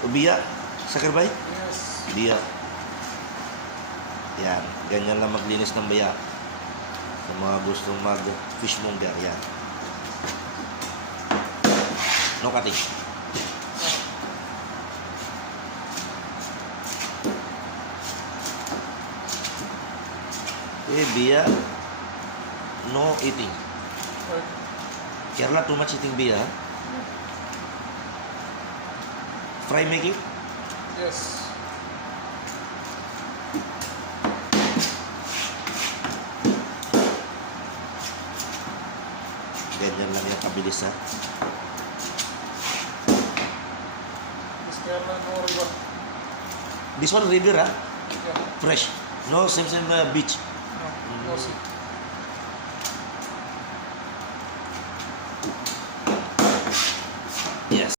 Ubiya? Sakirbay? Yes. Biya. Yan. Ganyan lang maglinis ng biya. Sa mga gustong mag-fishmonger. Yan. No cutting. Biya. No eating. Kerala too much eating biya. Fry making? Yes. Ganyan lang yung kabilis ha. This camera no river. This one river ha? Yeah. Fresh. No same beach. No. No sea.